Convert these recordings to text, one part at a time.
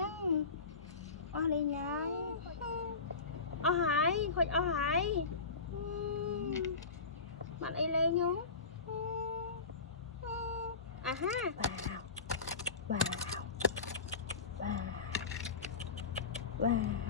นั่งอะไรนะเอาหายคนเอาหายมันไอเลยnhú à ha wow wow wow wow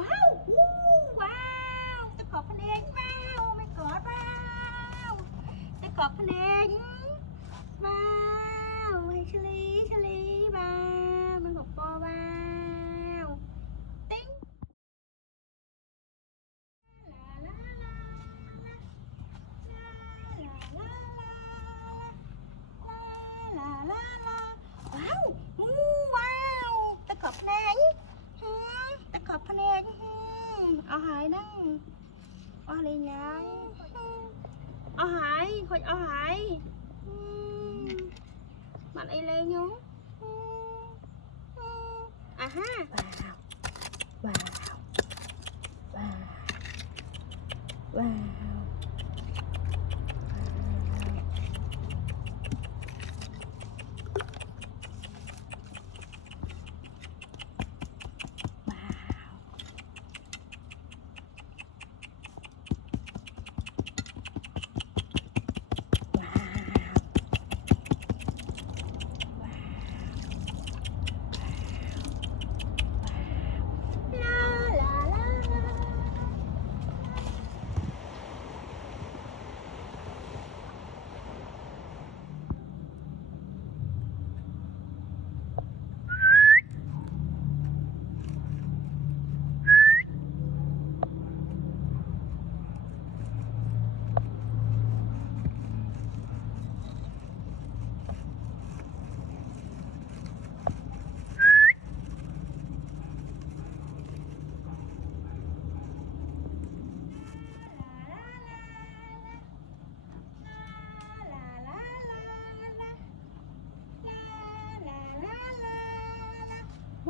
ว้าวว้าวจะกอบพะเนงว้าวไม่กอดว้าวจะกอบพะเนงว้าวให้ชลีว้าวมันบอกปอว้าวติ้งลาลาลาลาลาว้าวว้าวจะกอบพะเนงจะกอบพะเนงเอาหายนั่งอะไรนะเอาหายคนเอาหายมันไอเลยnhú à ha wow wow wow wow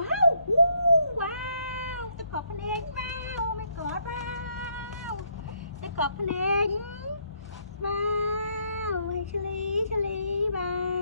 ว้าวว้าวจะกอบพะเนงว้าวไม่กอดว้าวจะกอบพะเนงว้าวให้ชลีว้าว